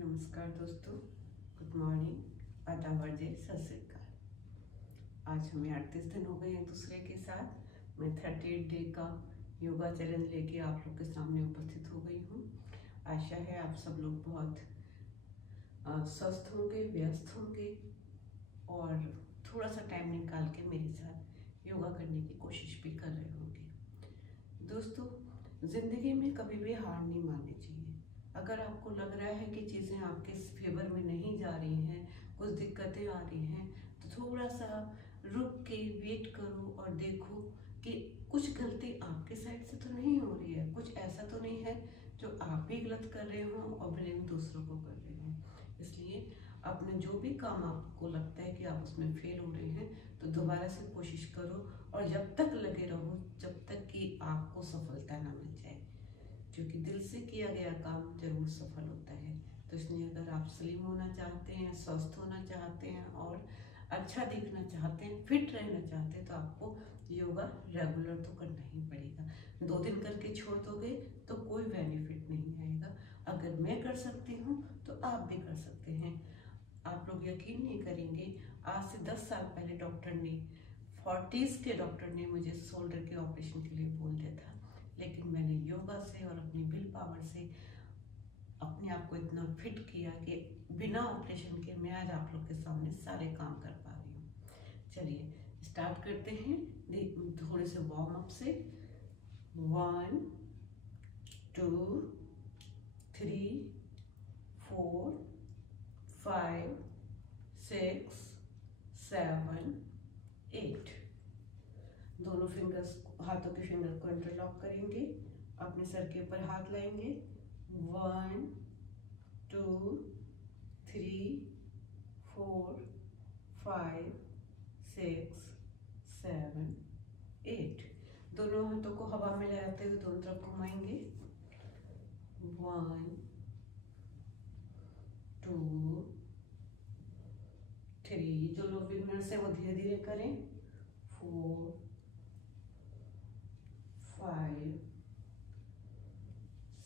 नमस्कार दोस्तों, good morning, आदाब, सत श्री अकाल। आज हमें 38 दिन हो गए हैं दूसरे के साथ। मैं 38 डे का योगा चैलेंज लेके आप लोग के सामने उपस्थित हो गई हूँ। आशा है आप सब लोग बहुत स्वस्थ होंगे, व्यस्त होंगे और थोड़ा सा टाइम निकाल के मेरे साथ योगा करने की कोशिश भी कर रहे होंगे। दोस्तों, ज़िंदगी में कभी भी हार नहीं माननी चाहिए। अगर आपको लग रहा है कि चीज़ें आपके फेवर में नहीं जा रही हैं, कुछ दिक्कतें आ रही हैं, तो थोड़ा सा रुक के वेट करो और देखो कि कुछ गलती आपके साइड से तो नहीं हो रही है, कुछ ऐसा तो नहीं है जो आप भी गलत कर रहे हो और ब्लेम दूसरों को कर रहे हो। इसलिए अपने जो भी काम आपको लगता है कि आप उसमें फेल हो रहे हैं, तो दोबारा से कोशिश करो और जब तक लगे रहो जब तक कि आपको सफलता ना मिल जाए, क्योंकि दिल से किया गया काम जरूर सफल होता है। तो इसलिए अगर आप स्लिम होना चाहते हैं, स्वस्थ होना चाहते हैं और अच्छा दिखना चाहते हैं, फिट रहना चाहते हैं, तो आपको योगा रेगुलर तो करना ही पड़ेगा। 2 दिन करके छोड़ दोगे तो कोई बेनिफिट नहीं आएगा। अगर मैं कर सकती हूँ तो आप भी कर सकते हैं। आप लोग यकीन नहीं करेंगे, आज से 10 साल पहले डॉक्टर ने 40s के डॉक्टर ने मुझे शोल्डर के ऑपरेशन के लिए बोल दिया था, लेकिन मैंने योगा से और अपनी विल पावर से अपने आप को इतना फिट किया कि बिना ऑपरेशन के मैं आज आप लोग के सामने सारे काम कर पा रही हूँ। चलिए स्टार्ट करते हैं थोड़े से वार्म अप से। 1 2 3 4 5 6 7 8। दोनों फिंगर्स, हाथों के फिंगर को इंटरलॉक करेंगे, अपने सर के ऊपर हाथ लाएंगे। 1 2 3 4 5 6 7 8। दोनों हाथों को हवा में लहराते हुए दोनों तरफ घुमाएंगे। 1 2 3। जो लोग बिगनर्स है वो धीरे धीरे करें। 4 5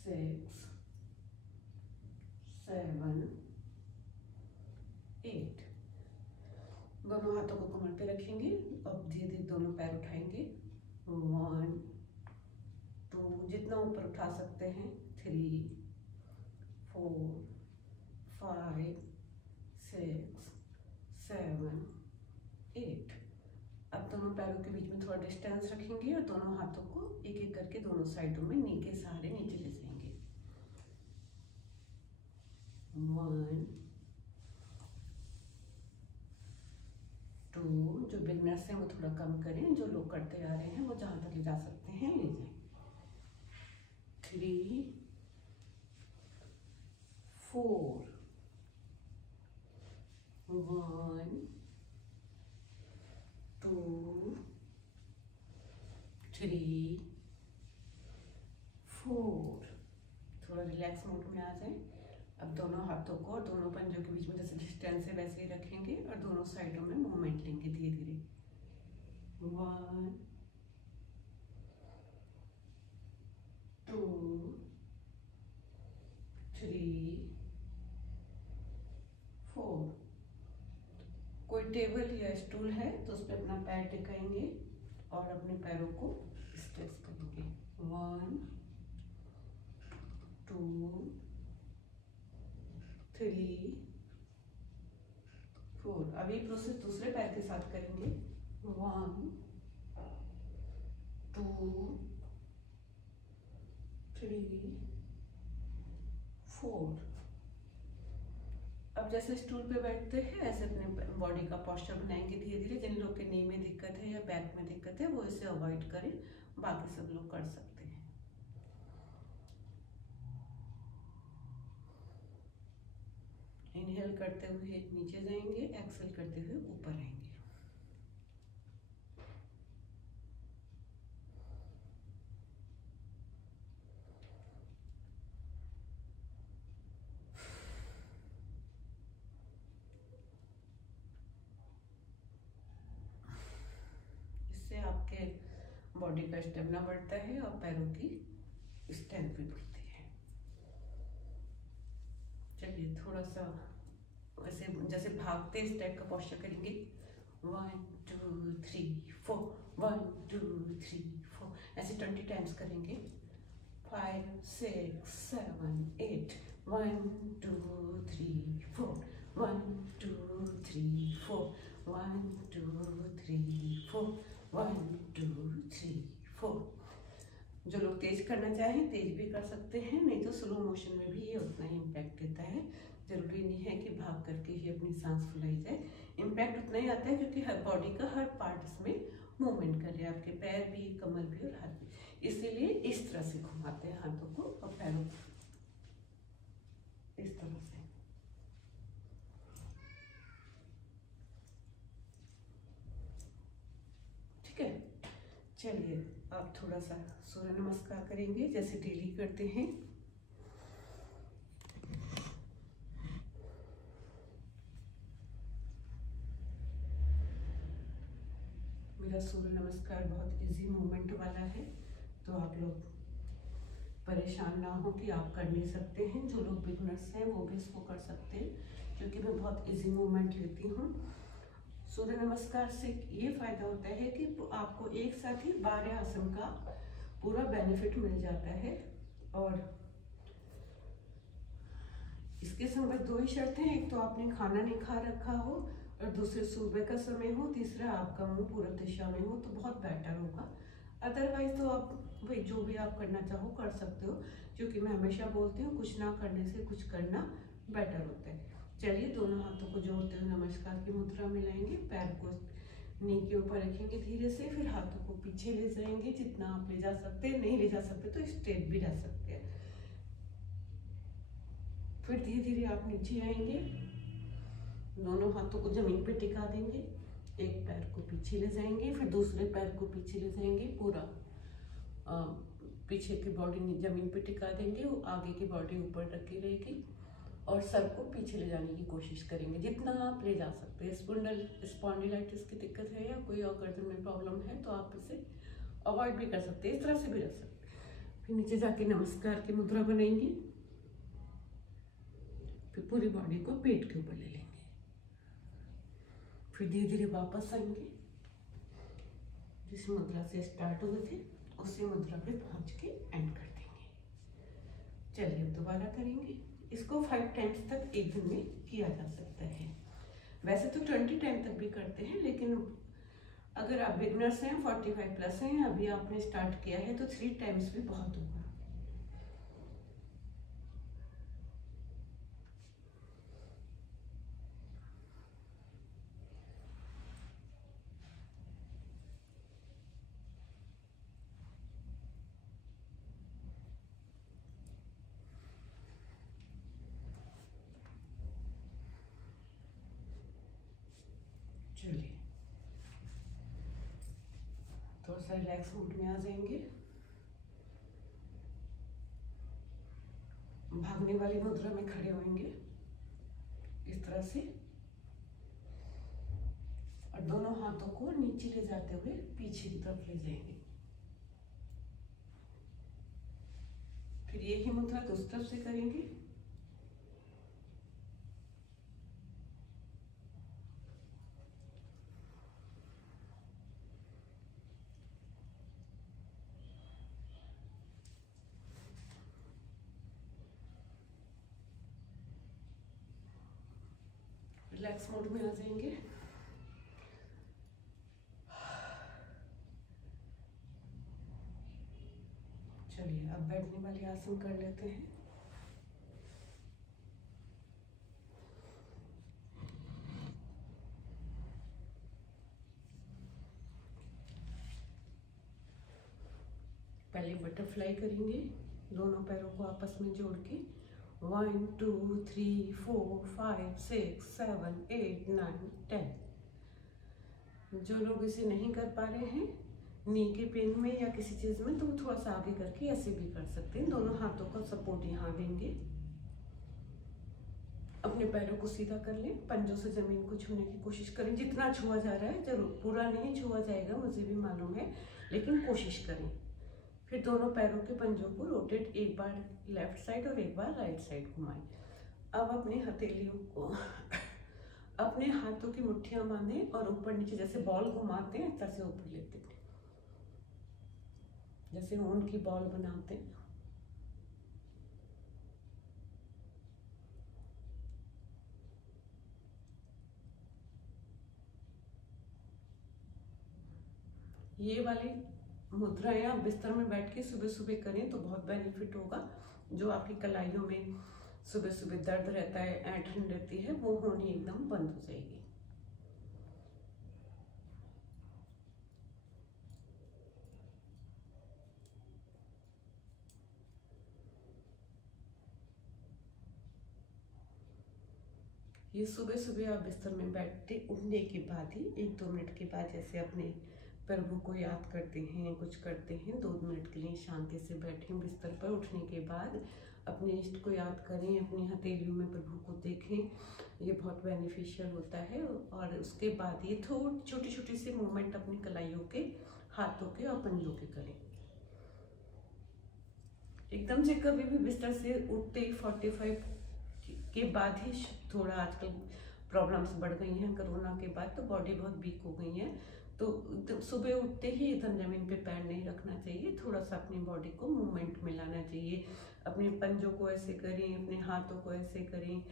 6 7 8। दोनों हाथों को कमर पे रखेंगे। अब धीरे धीरे दोनों पैर उठाएंगे। 1 2, जितना ऊपर उठा सकते हैं। 3 4 5 6 7 8। अब दोनों पैरों के बीच में थोड़ा डिस्टेंस रखेंगे और दोनों हाथों को एक एक करके दोनों साइडों में नी के सहारे नीचे ले जाएंगे। 1 2। जो बिगनर्स हैं वो थोड़ा कम करें, जो लोग करते आ रहे हैं वो जहां तक ले जा सकते हैं ले जाएं। 3 4 1 2 3 4। थोड़ा रिलैक्स मोड में आ जाए। अब दोनों हाथों को और दोनों पंजों के बीच में जैसे डिस्टेंस है वैसे ही रखेंगे और दोनों साइडों में मूवमेंट लेंगे धीरे धीरे। 1 2 3 4। कोई टेबल या स्टूल है तो उस पर अपना पैर टिकाएंगे और अपने पैरों को स्ट्रेच करेंगे। 1 2 3 4। अभी प्रोसेस दूसरे पैर के साथ करेंगे। 1 2 3 4। अब जैसे स्टूल पे बैठते हैं ऐसे अपने बॉडी का पोस्चर बनाएंगे धीरे धीरे। जिन लोग के नी में दिक्कत है या बैक में दिक्कत है वो इसे अवॉइड करें, बाकी सब लोग कर सकते हैं। इनहेल करते हुए नीचे जाएंगे, एक्सहेल करते हुए ऊपर आएंगे। इससे आपके बॉडी का स्टेमिना बढ़ता है और पैरों की स्ट्रेंथ भी बढ़ती है। चलिए थोड़ा सा ऐसे जैसे भागते इस टाइप का पोस्चर करेंगे। 1 2 3 4, 1 2 3 4, ऐसे 20 टाइम्स करेंगे। 5 6 7 8, 1 2 3 4, 1 2 3 4, 1 2 3 4, 1 2 3 4। जो लोग तेज करना चाहें तेज भी कर सकते हैं, नहीं तो स्लो मोशन में भी ये उतना ही इम्पैक्ट देता है। जरूरी नहीं है कि भाग करके ही अपनी सांस फुलाई जाए, इम्पैक्ट उतना ही आता है क्योंकि हर बॉडी का हर पार्ट इसमें मूवमेंट कर रहे हैं, आपके पैर भी, कमर भी और हाथ भी। इसीलिए इस तरह से घुमाते हैं हाथों को और पैरों को, इस तरह से। ठीक है, चलिए आप थोड़ा सा सूर्य नमस्कार करेंगे जैसे डेली करते हैं। मेरा सूर्य नमस्कार बहुत इजी मूवमेंट वाला है, तो आप लोग परेशान ना हो कि आप कर नहीं सकते हैं। जो लोग बिगनर्स हैं वो भी इसको कर सकते हैं, क्योंकि मैं बहुत इजी मूवमेंट लेती हूँ। सूर्य नमस्कार से ये फायदा होता है कि आपको एक साथ ही 12 आसन का पूरा बेनिफिट मिल जाता है। और इसके संगत 2 ही शर्त हैं, एक तो आपने खाना नहीं खा रखा हो और दूसरे सुबह का समय हो, तीसरा आपका मुंह पूर्व दिशा में हो, तो बहुत बेटर होगा। अदरवाइज तो आप भाई जो भी आप करना चाहो कर सकते हो, क्योंकि मैं हमेशा बोलती हूँ कुछ ना करने से कुछ करना बेटर होता है। चलिए दोनों हाथों को जोड़ते हुए नमस्कार की मुद्रा में लाएंगे, पैर को नी के ऊपर रखेंगे धीरे से, फिर हाथों को पीछे ले जाएंगे जितना आप ले जा सकते हैं, नहीं ले जा सकते तो स्ट्रेट भी रह सकते हैं। फिर धीरे धीरे आप नीचे आएंगे, दोनों हाथों को जमीन पे टिका देंगे, एक पैर को पीछे ले जाएंगे, फिर दूसरे पैर को पीछे ले जाएंगे, पूरा पीछे की बॉडी जमीन पे टिका देंगे, आगे की बॉडी ऊपर रखी रहेगी और सर को पीछे ले जाने की कोशिश करेंगे जितना आप ले जा सकते हैं। स्पॉन्डिलाइटिस की दिक्कत है या कोई और गर्दन में प्रॉब्लम है तो आप इसे अवॉइड भी कर सकते हैं, इस तरह से भी रख सकते हैं। फिर नीचे जाके नमस्कार की मुद्रा बनाएंगे, फिर पूरी बॉडी को पेट के ऊपर ले लेंगे, फिर धीरे धीरे वापस आएंगे, जिस मुद्रा से स्टार्ट हुए थे उसी मुद्रा पे पहुंच के एंड कर देंगे। चलिए अब दोबारा करेंगे इसको। 5 टाइम्स तक एक दिन में किया जा सकता है। वैसे तो 20 टाइम तक भी करते हैं, लेकिन अगर आप बिगनर्स हैं, 45 प्लस हैं, अभी आपने स्टार्ट किया है, तो 3 टाइम्स भी बहुत होगा। चलिए थोड़ा सा रिलैक्स मूड में आ जाएंगे। भागने वाली मुद्रा में खड़े होंगे इस तरह से, और दोनों हाथों को नीचे ले जाते हुए पीछे की तरफ ले जाएंगे। फिर यही मुद्रा दूसरी तरफ से करेंगे। रिलैक्स मोड में आ जाएंगे। चलिए अब बैठने वाले आसन कर लेते हैं। पहले बटरफ्लाई करेंगे, दोनों पैरों को आपस में जोड़ के 1 2 3 4 5 6 7 8 9 10। जो लोग इसे नहीं कर पा रहे हैं नी के पेन में या किसी चीज में, तो थोड़ा सा आगे करके ऐसे भी कर सकते हैं। दोनों हाथों का सपोर्ट यहाँ देंगे, अपने पैरों को सीधा कर लें, पंजों से जमीन को छूने की कोशिश करें, जितना छुआ जा रहा है। जरूर पूरा नहीं छुआ जाएगा, मुझे भी मालूम है, लेकिन कोशिश करें। फिर दोनों पैरों के पंजों को रोटेट, एक बार लेफ्ट साइड और एक बार राइट साइड घुमाएं। अब अपनी हथेलियों को अपने हाथों की मुट्ठियां बांधें और ऊपर नीचे जैसे बॉल घुमाते हैं ऐसे ऊपर लेते हैं, जैसे ऊन की बॉल बनाते हैं। ये वाली मुद्राएं आप बिस्तर में बैठ के सुबह सुबह करें तो बहुत बेनिफिट होगा। जो आपकी कलाइयों में सुबह सुबह दर्द रहता है, ऐंठन रहती है, वो होनी एकदम बंद हो जाएगी। ये सुबह सुबह आप बिस्तर में बैठते उठने के बाद ही 1-2 मिनट के बाद जैसे अपने प्रभु को याद करते हैं, कुछ करते हैं, 2 मिनट के लिए शांति से बैठें बिस्तर पर। उठने के बाद अपने इष्ट को याद करें, अपनी हथेलियों में प्रभु को देखें, ये बहुत बेनिफिशियल होता है। और उसके बाद ये थोड़ी छोटी छोटी सी मूवमेंट अपनी कलाइयों के, हाथों के और पंजों के करें। एकदम से कभी भी बिस्तर से उठते ही 45 के बाद ही, थोड़ा आजकल प्रॉब्लम्स बढ़ गई हैं कोरोना के बाद, तो बॉडी बहुत वीक हो गई है, तो सुबह उठते ही एकदम जमीन पे पैर नहीं रखना चाहिए, थोड़ा सा अपनी बॉडी को मूवमेंट में लाना चाहिए। अपने पंजों को ऐसे करें, अपने हाथों को ऐसे करें,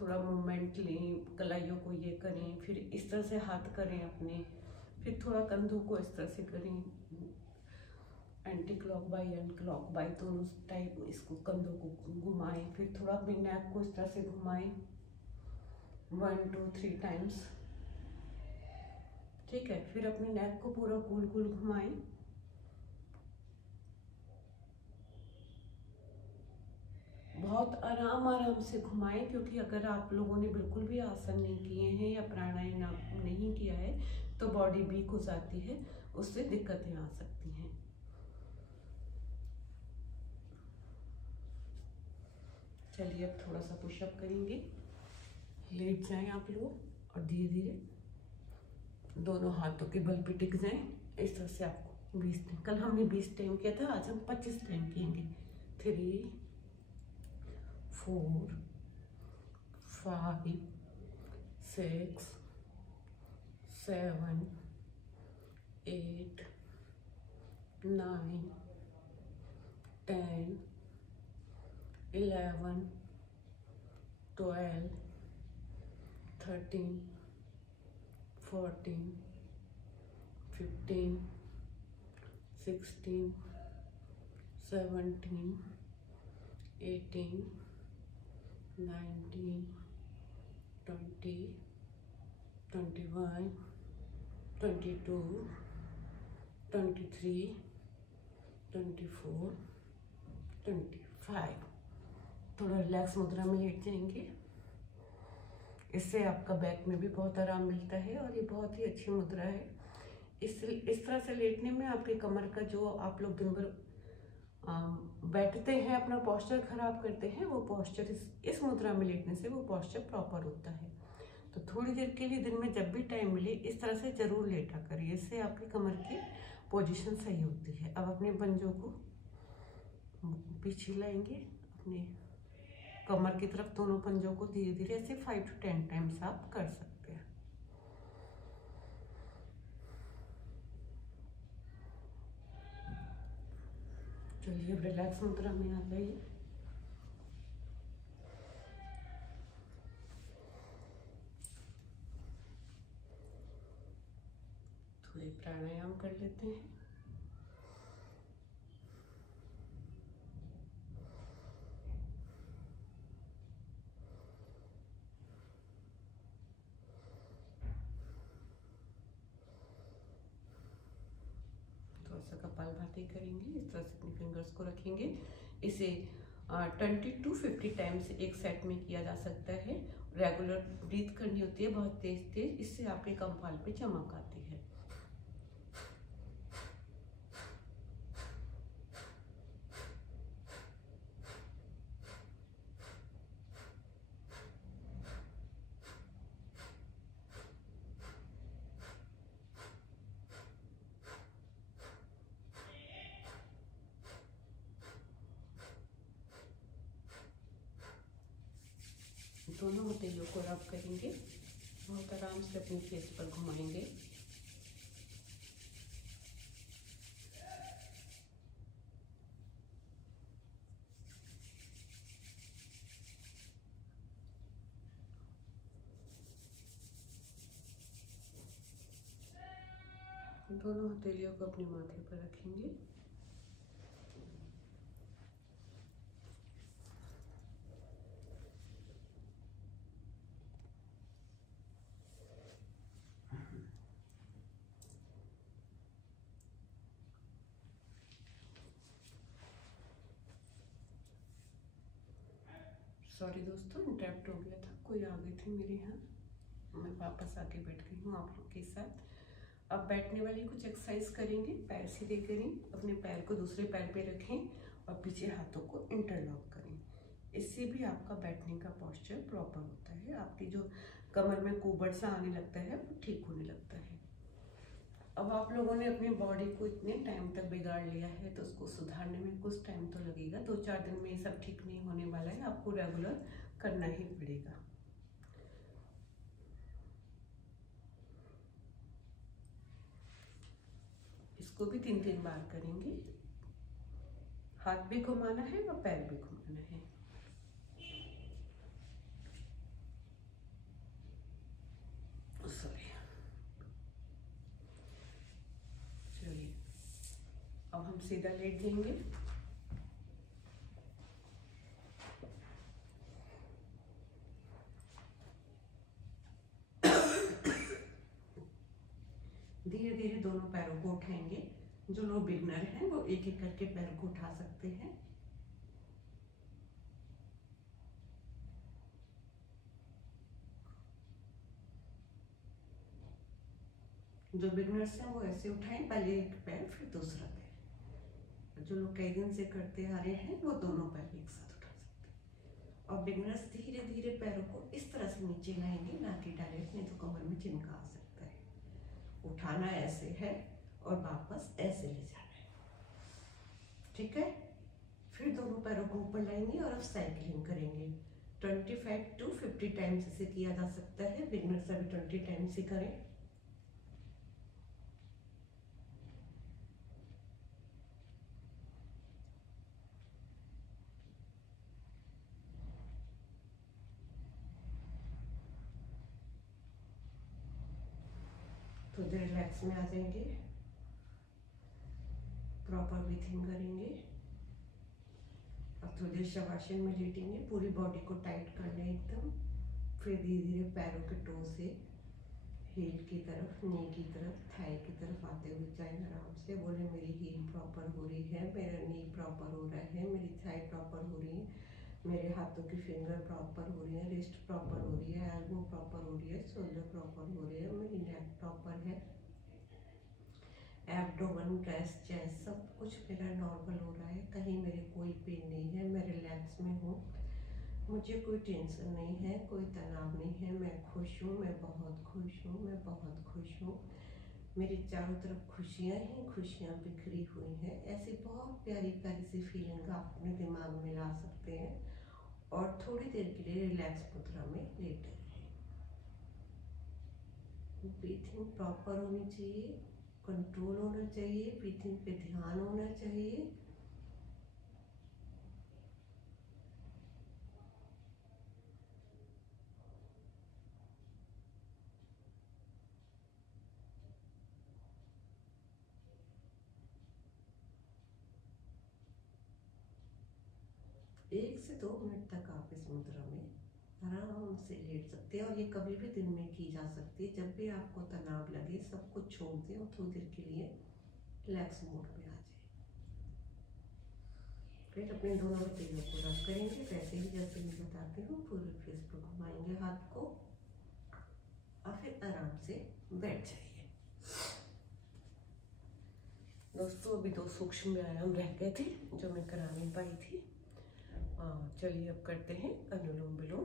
थोड़ा मूवमेंट लें, कलाइयों को ये करें, फिर इस तरह से हाथ करें अपने, फिर थोड़ा कंधों को इस तरह से करें, anti clock by and clock by दोनों टाइप इसको कंधों को घुमाएं, फिर थोड़ा अपनी नेक को इस तरह से घुमाएं 1 2 3 टाइम्स। ठीक है, फिर अपनी नेक को पूरा गोल गोल घुमाएं। बहुत आराम आराम से घुमाएं, क्योंकि अगर आप लोगों ने बिल्कुल भी आसन नहीं किए हैं या प्राणायाम नहीं किया है तो बॉडी वीक हो जाती है, उससे दिक्कतें आ सकती हैं। चलिए अब थोड़ा सा पुशअप करेंगे। लेट जाएं आप लोग और धीरे धीरे दोनों हाथों के बल पे टिक जाएं। इस तरह से आपको 20 टाइम, कल हमने 20 टाइम किया था, आज हम 25 टाइम किएंगे। 3 4 5 6 7 8 9 10 11 12 13 14 15 16 17 18 19 20 21 22 23 24 25। थोड़ा रिलैक्स मुद्रा में लेट जाएंगे, इससे आपका बैक में भी बहुत आराम मिलता है और ये बहुत ही अच्छी मुद्रा है। इस तरह से लेटने में आपके कमर का, जो आप लोग दिन भर बैठते हैं अपना पोस्चर खराब करते हैं, वो पोस्चर इस मुद्रा में लेटने से वो पोस्चर प्रॉपर होता है। तो थोड़ी देर के लिए दिन में जब भी टाइम मिले इस तरह से जरूर लेटा करिए, इससे आपकी कमर की पोजीशन सही होती है। अब अपने पंजों को पीछे लाएंगे, अपने कमर की तरफ दोनों पंजों को धीरे धीरे ऐसे 5 to 10 टाइम्स आप कर सकते हैं। चलिए अब रिलैक्स मुद्रा में आ जाइए। थोड़े प्राणायाम कर लेते हैं। कपालभाति करेंगे, इस तरह से अपनी फिंगर्स को रखेंगे। इसे 20 to 50 टाइम्स एक सेट में किया जा सकता है। रेगुलर ब्रीथ करनी होती है बहुत तेज तेज, इससे आपके कपाल पे चमक आती है। दोनों हथेलियों को रब करेंगे, बहुत आराम से अपने फेस पर घुमाएंगे। दोनों हथेलियों को अपने माथे पर रखेंगे। सॉरी दोस्तों, इंटरप्ट हो गया था, कोई आ गई थी मेरे यहाँ, मैं वापस आके बैठ गई हूँ आप लोग के साथ। अब बैठने वाली कुछ एक्सरसाइज करेंगे। पैर सीधे करें, अपने पैर को दूसरे पैर पे रखें और पीछे हाथों को इंटरलॉक करें। इससे भी आपका बैठने का पोस्चर प्रॉपर होता है, आपकी जो कमर में कुबड़ सा आने लगता है वो ठीक होने लगता है। अब आप लोगों ने अपनी बॉडी को इतने टाइम तक बिगाड़ लिया है तो उसको सुधारने में कुछ टाइम तो लगेगा। 2-4 दिन में ये सब ठीक नहीं होने वाला है, आपको रेगुलर करना ही पड़ेगा। इसको भी 3-3 बार करेंगे। हाथ भी घुमाना है और पैर भी घुमाना है। सॉरी, चलिए अब हम सीधा लेट जाएंगे। धीरे धीरे दोनों पैरों को उठाएंगे। जो लोग बिगनर हैं वो एक एक करके पैर को उठा सकते हैं। जो बिगनर्स हैं वो ऐसे उठाएं, पहले एक पैर फिर दूसरा पैर। जो लोग कई दिन से करते आ रहे हैं वो दोनों पैर एक साथ उठा सकते हैं। और बिगनर्स धीरे धीरे पैरों को इस तरह से नीचे लाएंगे, ना कि डायरेक्ट, नहीं तो कमर में चिमका आ सकता है। उठाना ऐसे है और वापस ऐसे ले जाना है, ठीक है। फिर दोनों पैरों को ऊपर लाएंगे और अब साइकिलिंग करेंगे। 25 to 50 टाइम्स इसे किया जा सकता है। बिगनर्स अभी 20 टाइम्स ही करें। तो रिलैक्स में आ जाएंगे, प्रॉपर ब्रीथिंग करेंगे। अब थोड़ी देर शवासन में लेटेंगे, पूरी बॉडी को टाइट कर लें एकदम। फिर धीरे धीरे पैरों के टो से हील की तरफ, नी की तरफ, थाई की तरफ आते हुए जाएं। आराम से बोले मेरी हील प्रॉपर हो रही है, मेरा नी प्रॉपर हो रहा है, मेरी थाई प्रॉपर हो रही है, मेरे हाथों की फिंगर प्रॉपर हो रही है, रिस्ट प्रॉपर हो रही है, एल्बो प्रॉपर हो रही है, शोल्डर प्रॉपर हो रही है, मेरी नेक प्रॉपर है, एब्डोमेन, ब्रेस्ट, चेस्ट सब कुछ मेरा नॉर्मल हो रहा है, कहीं मेरे कोई पेन नहीं है, मैं रिलैक्स में हूँ, मुझे कोई टेंशन नहीं है, कोई तनाव नहीं है, मैं खुश हूँ, मैं बहुत खुश हूँ, मैं बहुत खुश हूँ, मेरी चारों तरफ खुशियाँ ही खुशियाँ बिखरी हुई हैं। ऐसी बहुत प्यारी प्यारी सी फीलिंग आप अपने दिमाग में ला सकते हैं और थोड़ी देर के लिए रिलैक्स मुद्रा में लेटे रहें। ब्रीथिंग प्रॉपर होनी चाहिए, कंट्रोल होना चाहिए, ब्रीथिंग पे ध्यान होना चाहिए। एक से 2 मिनट तक आप इस मुद्रा में आराम से लेट सकते हैं और ये कभी भी दिन में की जा सकती है। जब भी आपको तनाव लगे सब कुछ छोड़ दें और थोड़ी देर के लिए रिलैक्स मोड में आ जाए। फिर अपने दोनों हथेलियों को रब करेंगे, वैसे ही जैसे मैं बताती हूँ। पूरे फेस पर घुमाएंगे हाथ को और फिर आराम से बैठ जाइए। दोस्तों अभी 2 सूक्ष्म व्यायाम रह गए थे जो मैं करा नहीं पाई थी। चलिए अब करते हैं अनुलोम विलोम।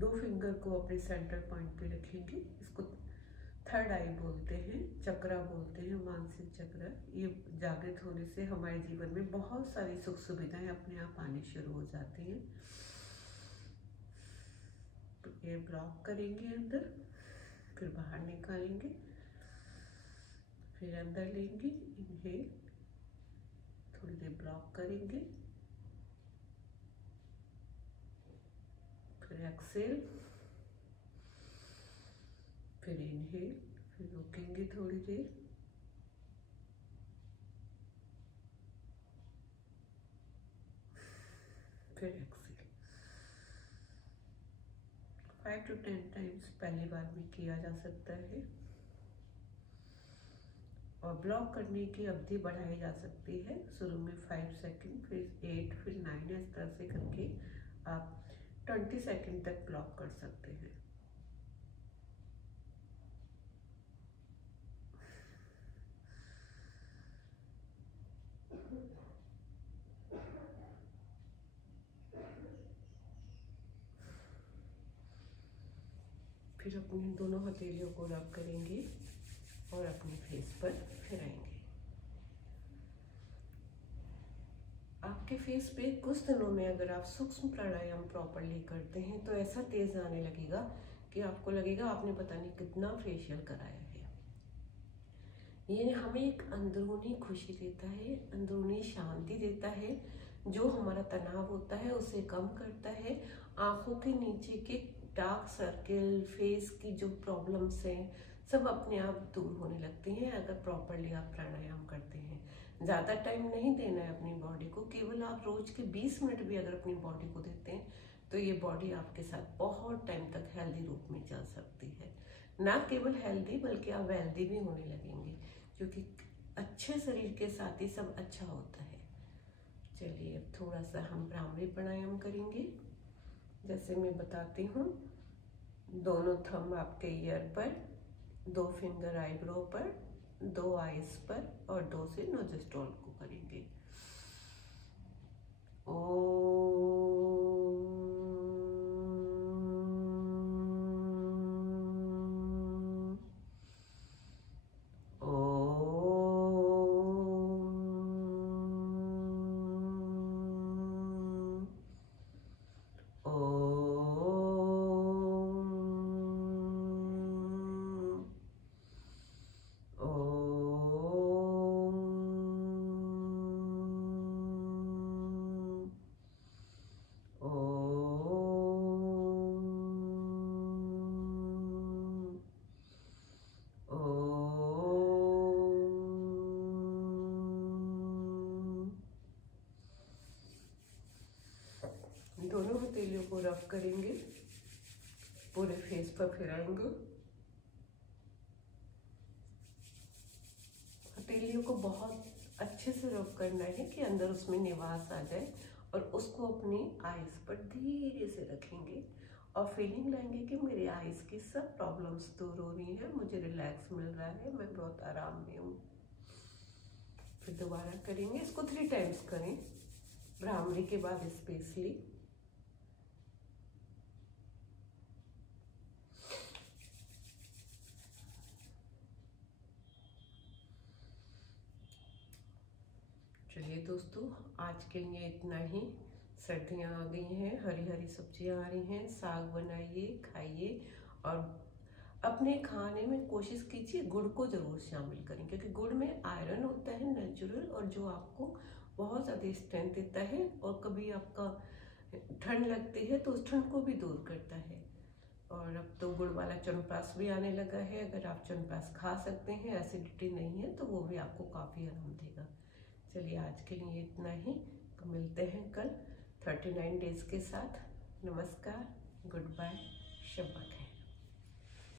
2 फिंगर को अपने सेंटर पॉइंट पे रखेंगे, इसको थर्ड आई बोलते हैं, चक्रा बोलते हैं, मानसिक चक्र। ये जागृत होने से हमारे जीवन में बहुत सारी सुख सुविधाएं अपने आप आनी शुरू हो जाती हैं। ये ब्लॉक करेंगे अंदर, फिर बाहर निकालेंगे, फिर अंदर लेंगे, इनहेल, थोड़ी देर ब्लॉक करेंगे, फिर एक्सेल, फिर इनहेल, फिर रोकेंगे थोड़ी देर, फिर एक्सेल। 5 to 10 टाइम्स पहली बार में किया जा सकता है और ब्लॉक करने की अवधि बढ़ाई जा सकती है। शुरू में 5 सेकंड, फिर 8, फिर 9, इस तरह से करके आप 20 सेकंड तक ब्लॉक कर सकते हैं। फिर अपनी दोनों हथेलियों को रब करेंगे और अपने फेस पर फिराएंगे। आपके फेस पे कुछ दिनों में अगर आप सूक्ष्म प्राणायाम प्रॉपरली करते हैं तो ऐसा तेज आने लगेगा कि आपको लगेगा आपने पता नहीं कितना फेशियल कराया है। ये हमें एक अंदरूनी खुशी देता है, अंदरूनी शांति देता है, जो हमारा तनाव होता है उसे कम करता है। आंखों के नीचे के डार्क सर्किल, फेस की जो प्रॉब्लम्स हैं, सब अपने आप दूर होने लगती हैं अगर प्रॉपरली आप प्राणायाम करते हैं। ज़्यादा टाइम नहीं देना है अपनी बॉडी को, केवल आप रोज के 20 मिनट भी अगर अपनी बॉडी को देते हैं तो ये बॉडी आपके साथ बहुत टाइम तक हेल्दी रूप में चल सकती है। ना केवल हेल्दी बल्कि आप वेल्दी भी होने लगेंगे, क्योंकि अच्छे शरीर के साथ ही सब अच्छा होता है। चलिए अब थोड़ा सा हम भ्रामरी प्राणायाम करेंगे। जैसे मैं बताती हूँ, दोनों थंब आपके ईयर पर, 2 फिंगर आईब्रो पर, 2 आईज पर और 2 से नोजस्टोल को करेंगे। दोनों हथेलियों को रब करेंगे, पूरे फेस पर फिराएंगे। हथेलियों को बहुत अच्छे से रब करना है कि अंदर उसमें निवास आ जाए और उसको अपनी आईज पर धीरे से रखेंगे और फीलिंग लाएंगे कि मेरे आईज की सब प्रॉब्लम्स दूर हो रही हैं, मुझे रिलैक्स मिल रहा है, मैं बहुत आराम में हूँ। फिर दोबारा करेंगे, इसको 3 टाइम्स करें, भ्रामरी के बाद स्पेशली। चलिए दोस्तों, आज के लिए इतना ही। सर्दियाँ आ गई हैं, हरी हरी सब्जियाँ आ रही हैं, साग बनाइए, खाइए और अपने खाने में कोशिश कीजिए गुड़ को ज़रूर शामिल करें, क्योंकि गुड़ में आयरन होता है नेचुरल, और जो आपको बहुत ज़्यादा स्ट्रेंथ देता है और कभी आपका ठंड लगती है तो उस ठंड को भी दूर करता है। और अब तो गुड़ वाला च्यवनप्राश भी आने लगा है, अगर आप च्यवनप्राश खा सकते हैं, एसिडिटी नहीं है तो वो भी आपको काफ़ी आराम देगा। चलिए आज के लिए इतना ही, तो मिलते हैं कल 39 डेज के साथ। नमस्कार, गुड बाय, शब्बा खैर।